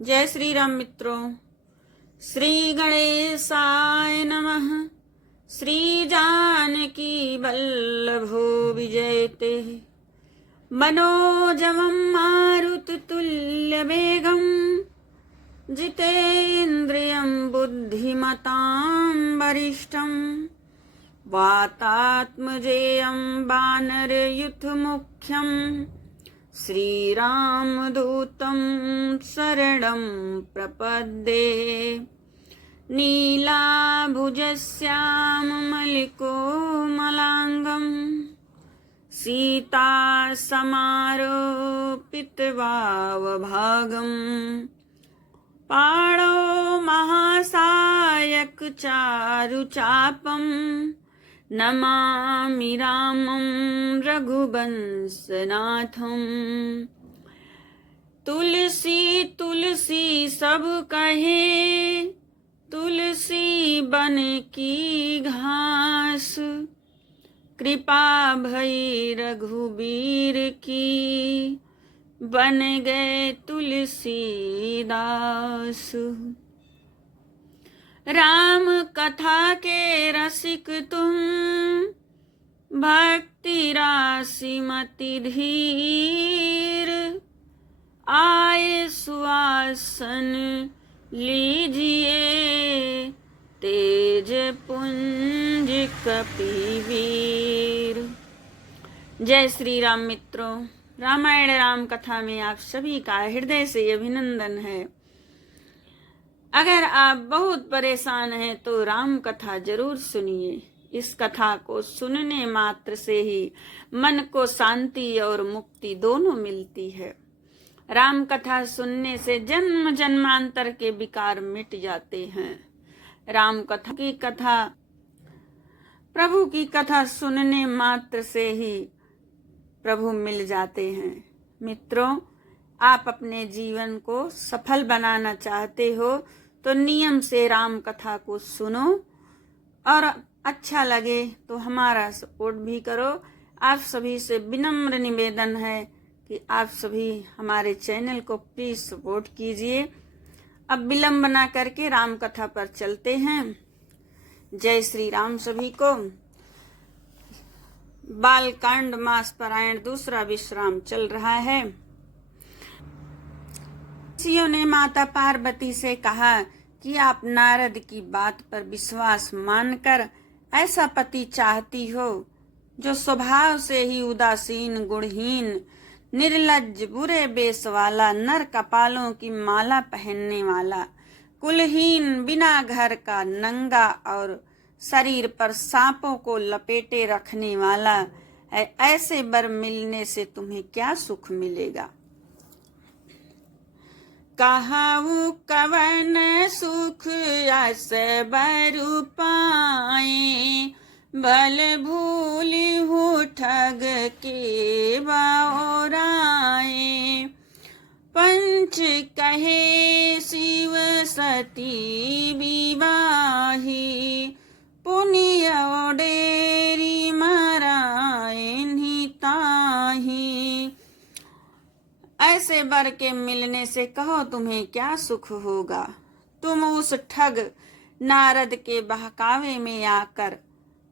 जय श्री राम मित्रों। श्री गणेशाय नमः। श्री जानकी वल्लभो विजयते। मनोजवं मारुततुल्यवेगं जितेन्द्रियं बुद्धिमतां वरिष्ठं वातात्मजेयं वानरयूथमुख्यं श्रीरामदूतं शरणं प्रपद्ये। नीलाभुजश्यामलिकोमलाङ्गं सीतासमारोपितवावभागं पाणौ महासायकचारुचापं नमामि रामं रघुवंशनाथं। तुलसी तुलसी सब कहे, तुलसी बन की घास, कृपा भई रघुबीर की, बन गए तुलसीदास। राम कथा के रसिक तुम, भक्ति राशि मति धीर, आए सुआसन लीजिए, तेज पुंज कपिवीर। जय श्री राम मित्रों। रामायण राम कथा में आप सभी का हृदय से अभिनंदन है। अगर आप बहुत परेशान हैं तो राम कथा जरूर सुनिए। इस कथा को सुनने मात्र से ही मन को शांति और मुक्ति दोनों मिलती है। राम कथा सुनने से जन्म जन्मांतर के विकार मिट जाते हैं। राम कथा की कथा, प्रभु की कथा सुनने मात्र से ही प्रभु मिल जाते हैं। मित्रों, आप अपने जीवन को सफल बनाना चाहते हो तो नियम से राम कथा को सुनो और अच्छा लगे तो हमारा सपोर्ट भी करो। आप सभी से विनम्र निवेदन है कि आप सभी हमारे चैनल को प्लीज सपोर्ट कीजिए। अब विलंब न करके राम कथा पर चलते हैं। जय श्री राम सभी को। बालकांड मास पारायण दूसरा विश्राम चल रहा है। ऋषियों ने माता पार्वती से कहा कि आप नारद की बात पर विश्वास मानकर ऐसा पति चाहती हो जो स्वभाव से ही उदासीन, गुणहीन, निर्लज्ज, बुरे बेस वाला, नर कपालों की माला पहनने वाला, कुलहीन, बिना घर का, नंगा और शरीर पर सांपों को लपेटे रखने वाला है। ऐसे वर मिलने से तुम्हें क्या सुख मिलेगा। कहाऊ कवन सुख यस बरु पाए, भल भूल हूँ ठग के बाओराए। पंच कहे शिव सती विवाही, पुण्य डेरी मरायनि ताही। ऐसे वर के मिलने से कहो तुम्हें क्या सुख होगा। तुम उस ठग नारद के बहकावे में आकर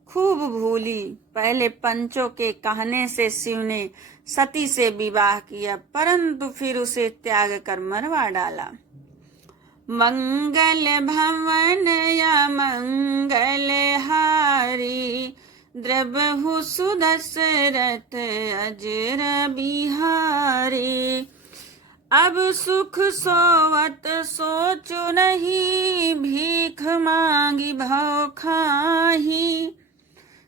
खूब भूली। पहले पंचों के कहने से शिव ने सती से विवाह किया, परंतु फिर उसे त्याग कर मरवा डाला। मंगल भवन या मंगल हारी, द्रबहु सुदशरथ अजर बिहारी। अब सुख सोवत सोचो नहीं, भीख मांगी भव खाही।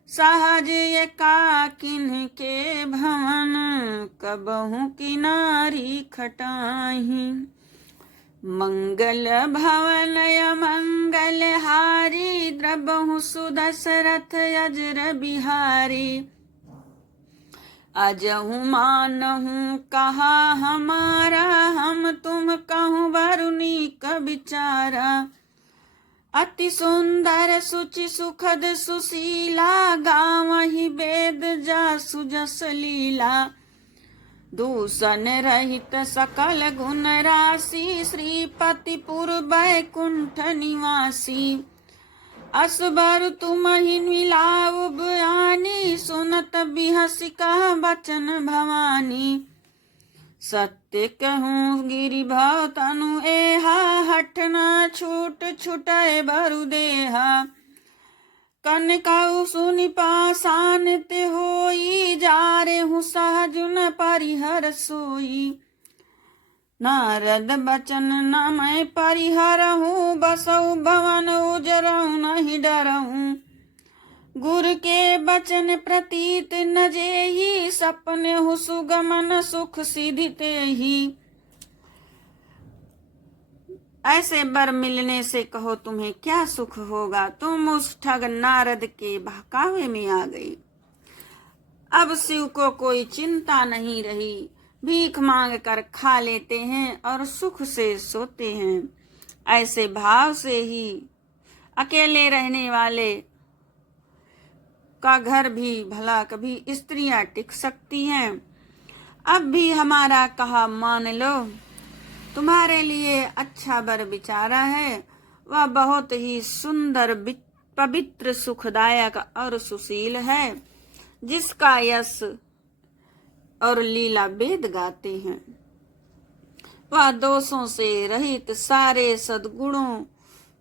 सहज एकाकिन के भवन, कबहु किनारी खटाही। मंगल भवन मंगल हारी, द्रबहु सुदशरथ अजर बिहारी। अजहु मानहु कहा हमारा, हम तुम कहूँ वरुणी का बिचारा। अति सुंदर सुचि सुखद सुशीला, गावहि वेद जासु जस लीला। दूषण रहित सकल गुण राशि, श्रीपतिपुर बैकुंठ निवासी। असबर तुम ही मिलाऊ बयानी, सुनत बिहसी कह बचन भवानी। सत्य कहूँ गिरि भव तनु एहा, हठ न छूट छुटय बरु देहा। कनकाउ सुनि पाषाण ते होई, जारे हूँ सहज न परिहर सोई। नारद बचन न मैं परिहरहूँ, बसऊ भवन उजरहूँ नहीं डरहूँ। गुरु के बचन प्रतीत न जेहि, सपने हूँ सुगमन सुख सिद्धि तेहि। ऐसे वर मिलने से कहो तुम्हें क्या सुख होगा। तुम उस ठग नारद के बहकावे में आ गई। अब शिव को कोई चिंता नहीं रही, भीख मांग कर खा लेते हैं और सुख से सोते हैं। ऐसे भाव से ही अकेले रहने वाले का घर भी भला कभी स्त्रियां टिक सकती हैं। अब भी हमारा कहा मान लो, तुम्हारे लिए अच्छा वर विचारा है। वह बहुत ही सुंदर, पवित्र, सुखदायक और सुशील है, जिसका यश और लीला वेद गाते हैं। वह दोषों से रहित, सारे सद्गुणों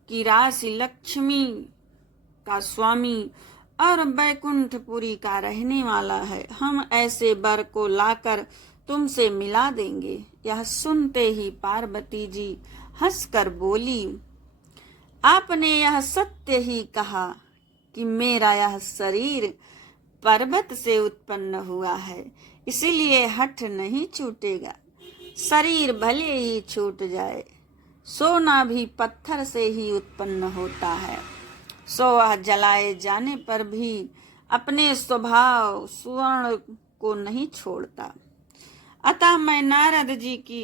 की राशि, लक्ष्मी का स्वामी और बैकुंठपुरी का रहने वाला है। हम ऐसे वर को लाकर तुमसे मिला देंगे। यह सुनते ही पार्वती जी हंसकर बोली, आपने यह सत्य ही कहा कि मेरा यह शरीर पर्वत से उत्पन्न हुआ है, इसीलिए हठ नहीं छूटेगा। शरीर भले ही छूट जाए, सोना भी पत्थर से ही उत्पन्न होता है, सो वह जलाए जाने पर भी अपने स्वभाव स्वर्ण को नहीं छोड़ता। अतः मैं नारद जी की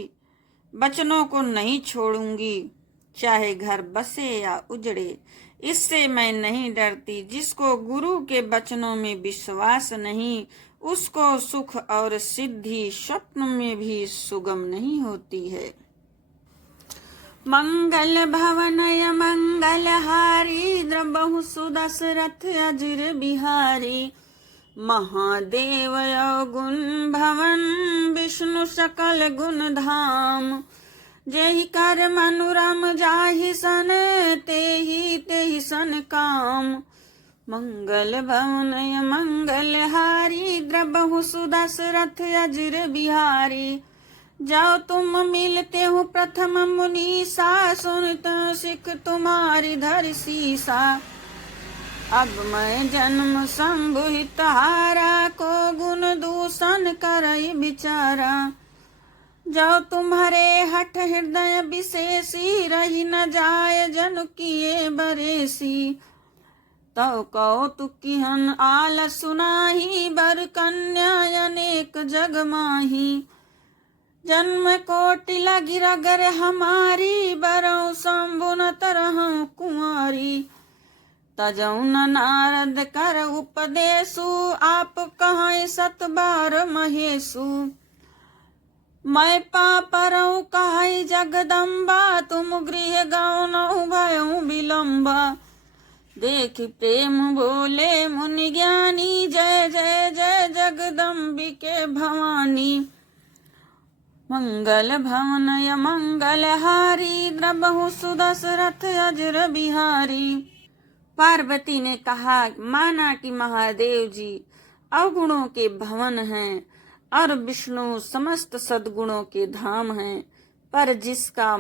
वचनों को नहीं छोड़ूंगी, चाहे घर बसे या उजड़े। इससे मैं नहीं डरती। जिसको गुरु के वचनों में विश्वास नहीं, उसको सुख और सिद्धि स्वप्न में भी सुगम नहीं होती है। मंगल भवनय मंगल हारी, द्रबहु सुदशरथ अजिर बिहारी। महादेव गुण भवन, विष्णु सकल गुण धाम। जेहि कर मनुरम जाहि सन, तेहि सन काम। मंगल भवनय मंगल हारी, द्रबहु सुदशरथ अजिर बिहारी। जाओ तुम मिलते हो प्रथम मुनीसा, सुनत सिख तुम्हारी धरि सीसा। अब मैं जन्म शंभु हितहारा, को गुण दूषण करई बिचारा। जाओ तुम्हारे हठ हृदय विशेषी, रही न जाय जन किए बरेसी। तो कौतुकिहन आल सुनाही, बर कन्या अनेक जग माही। जन्म कोटि लगी रगर हमारी, बरौ शंभु न तरहु कुंवारी। तजौ न नारद कर उपदेशु, आप कहाँ सत बार महेशु। मैं पापरऊ कहाई जगदम्बा, तुम गृह गौनऊ भयऊ विलम्बा। देख प्रेम बोले मुनि ज्ञानी, जय जय जय जगदम्बिके भवानी। मंगल भवनय मंगल हारी, द्रबहु सुदशरथ अजिर बिहारी। पार्वती ने कहा, माना कि महादेव जी अवगुणों के भवन हैं और विष्णु समस्त सद्गुणों के धाम हैं, पर जिसके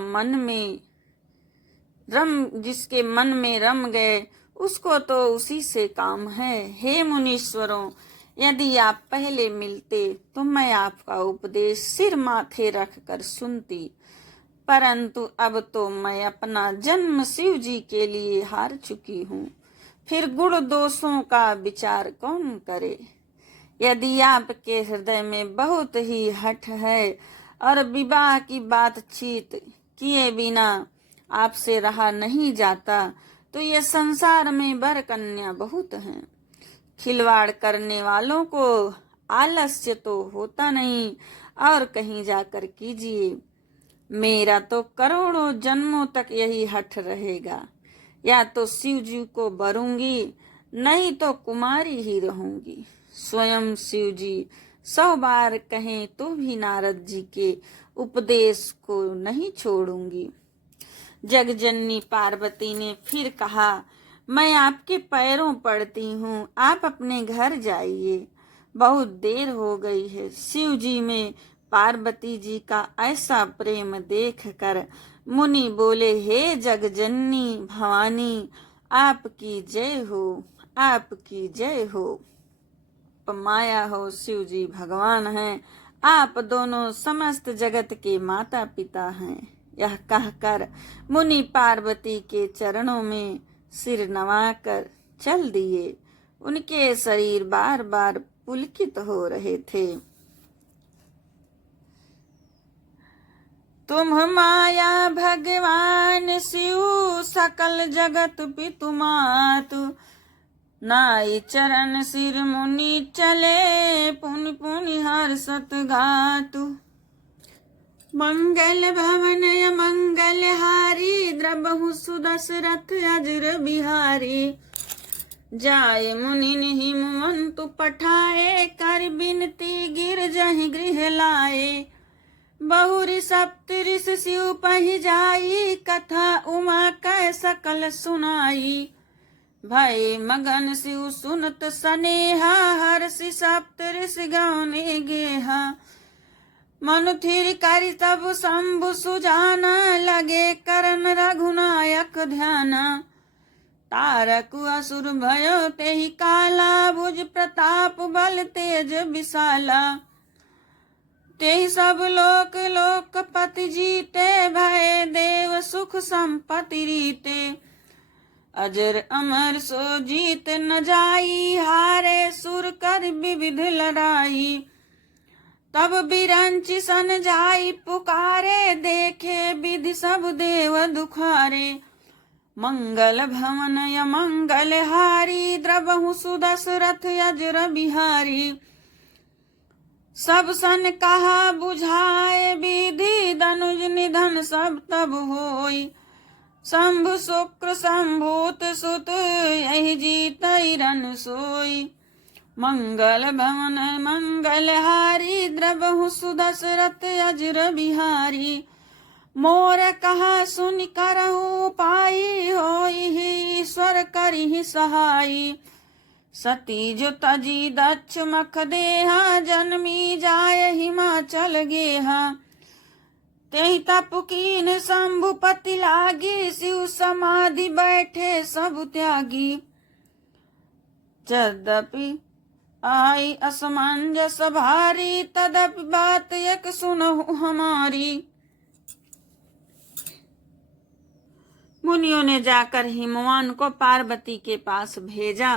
मन में रम गए उसको तो उसी से काम है। हे मुनीश्वरों, यदि आप पहले मिलते तो मैं आपका उपदेश सिर माथे रख कर सुनती, परंतु अब तो मैं अपना जन्म शिव जी के लिए हार चुकी हूँ। फिर गुण दोषों का विचार कौन करे। यदि आपके हृदय में बहुत ही हठ है और विवाह की बातचीत किए बिना आपसे रहा नहीं जाता, तो ये संसार में वर कन्या बहुत हैं। खिलवाड़ करने वालों को आलस्य तो होता नहीं, और कहीं जाकर कीजिए। मेरा तो करोड़ों जन्मों तक यही हठ रहेगा, या तो शिव जी को वरूंगी, नहीं तो कुमारी ही रहूंगी। स्वयं शिव जी 100 बार कहें तो भी नारद जी के उपदेश को नहीं छोड़ूंगी। जगजननी पार्वती ने फिर कहा, मैं आपके पैरों पड़ती हूँ, आप अपने घर जाइए, बहुत देर हो गई है। शिव जी में पार्वती जी का ऐसा प्रेम देखकर मुनि बोले, हे जगजननी भवानी, आपकी जय हो, आपकी जय हो। माया हो, शिव जी भगवान हैं, आप दोनों समस्त जगत के माता पिता हैं। यह कहकर मुनि पार्वती के चरणों में सिर नवाकर चल दिए। उनके शरीर बार बार पुलकित हो रहे थे। तुम माया भगवान शिव, सकल जगत पितु मातु, नाई चरण सिर मुनि चले, पुनि पुनि हर्षत गातु। मंगल भवन मंगल हारी, द्रबहु सुदशरथ अजर बिहारी। जाय मुनिन हिमवंतु पठाए, कर बिनती गिर जहि गृह लाए। बहुरी सप्तऋष शिव पहि जाई, कथा उमा कै सकल सुनाई। भय मगन शिव सुनत सनेहा, हर्षि सप्तऋषि गौने गेहा। मनु थिर करि तब शंभु सुजाना, लगे करन रघुनायक ध्याना। तारक असुर भयो तेहि काला, भुज प्रताप बल तेज विशाला। तेहि सब लोक लोकपति जीते, भय देव सुख संपत्ति रीते। अजर अमर सो जीत न जाई, हारे सुर कर विविध लड़ाई। तब बिरंचि सन जाई पुकारे, देखे विधि सब देव दुखारे। मंगल भवन मंगल हारी, द्रबहु सुदशरथ अजर बिहारी। सब सन कहा बुझाए विधि, धनुज निधन सब तब होई। शंभु शुक्र संभूत सुत, यही जीतई रन सोई। मंगल भवन मंगल हारी, द्रबहु सुदशरथ अजर बिहारी। मोर कहा सुनि करहु पाई, होई ही ईश्वर करिहि सहाई। सती जो तजी दक्ष मख देहा, जन्मी जाय हिमाचल गेहा। तेहि तप कीन शंभुपति लागी, शिव समाधि बैठे सब त्यागी। यद्यपि आई असमंजस भारी, तदपि बात एक सुनहु हमारी। मुनियों ने जाकर हिमवान को पार्वती के पास भेजा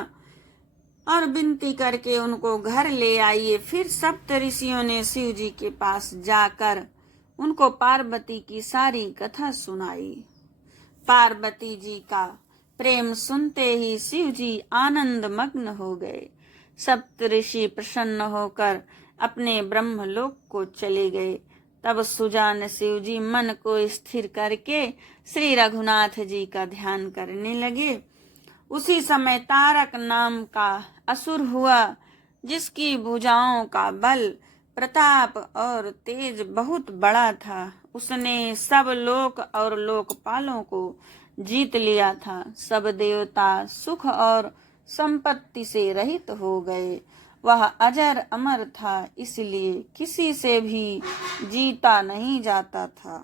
और विनती करके उनको घर ले आइए। फिर सप्तऋषियों ने शिव जी के पास जाकर उनको पार्वती की सारी कथा सुनाई। पार्वती जी का प्रेम सुनते ही शिव जी आनंद मग्न हो गए। सप्तऋषि प्रसन्न होकर अपने ब्रह्मलोक को चले गए। तब सुजान शिव जी मन को स्थिर करके श्री रघुनाथ जी का ध्यान करने लगे। उसी समय तारक नाम का असुर हुआ, जिसकी भुजाओं का बल, प्रताप और तेज बहुत बड़ा था। उसने सब लोक और लोकपालों को जीत लिया था। सब देवता सुख और संपत्ति से रहित हो गए। वह अजर अमर था, इसलिए किसी से भी जीता नहीं जाता था।